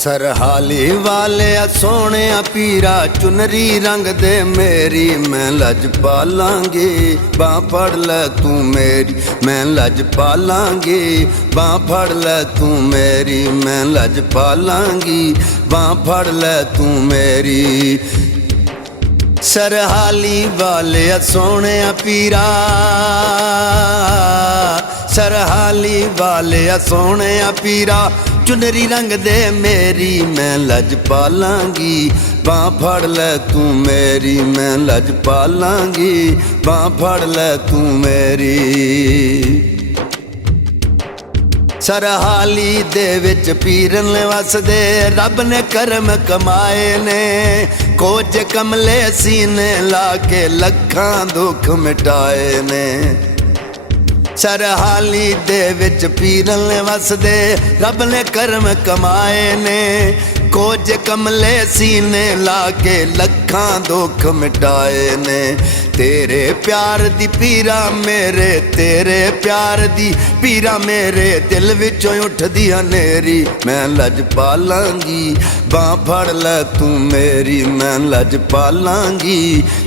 सरहाली वाले सोने पीरा चुनरी रंग दे मेरी, मैं लज पालांगी बाँ फड़ ले तू मेरी, मैं लज पालांगी बाँ फड़ ले तू मेरी, मैं लज पालांगी बाँ फड़ ले तू मेरी। सरहाली वाले सोने पीरा, सरहाली वाले सोने पीरा चुनरी रंग दे मेरी, मैं लज पालांगी बाँ फड़ ले तू मेरी, मैं लज पालांगी बाँ फड़ ले तू मेरी। सरहाली दे विच पीरन वसदे रब ने करम कमाए ने, कोज कमले सीने ला के लखां दुख मिटाए ने। सरहाली दे विच पीरन वसदे रब ने करम कमाए ने, कोज कमले सीने ला के लखां दुख मिटाए ने। तेरे प्यार दी पीरा मेरे, तेरे प्यार दी पीरा मेरे दिल विचों उठदी हनेरी, मैं लज पालांगी बाँ फड़ ले तू मेरी, मैं लज पालांगी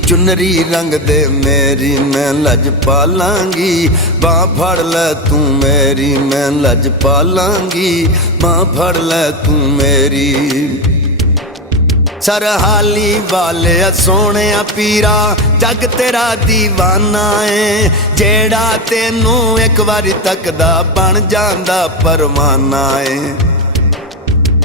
चुनरी रंग दे मेरी, मैं लज पालांगी बाँ फड़ ले तू मेरी, मैं लज पालांगी बाँ फड़ ले तू मेरी। सरहाली वाले सोने पीरा जग तेरा दीवाना है, जेड़ा तेनू एक बारी तकदा बन जांदा परवाना है।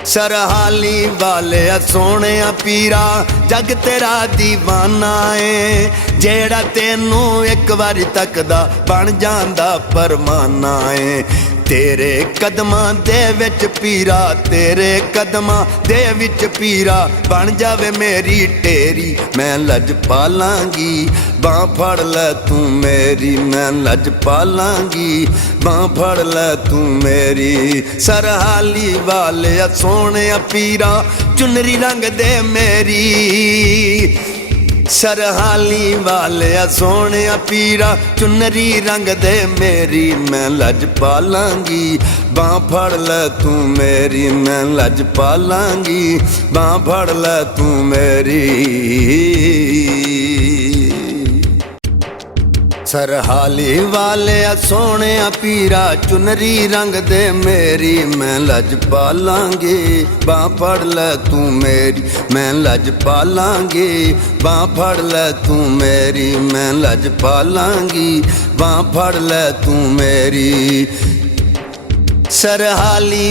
सरहाली वाले सोने पीरा जग तेरा दीवाना है, जेड़ा तेनू एक बारी तकदा बन जांदा परवाना है। तेरे कदमां दे विच पीरा, तेरे कदमां दे विच पीरा बन जावे मेरी टेरी, मैं लज पालांगी बाँ फड़ ले तू मेरी, मैं लज पालांगी बाँ फड़ ले तू मेरी। सरहाली वाले सोने पीरा चुनरी रंग दे मेरी, सरहाली वाले सोने पीरा चुनरी रंग दे मेरी, मैं लज पालांगी बाँ फड़ ले तू मेरी, मैं लज पालांगी बाँ फड़ ले तू मेरी। सरहाली वाले सोने पीरा चुनरी रंग दे मेरी, मैं लज पालांगी बाँ फड़ ले तू मेरी, मैं लज पालांगी बाँ फड़ ले तू मेरी, मैं लज पालांगी बाँ फड़ ले तू मेरी। सरहाली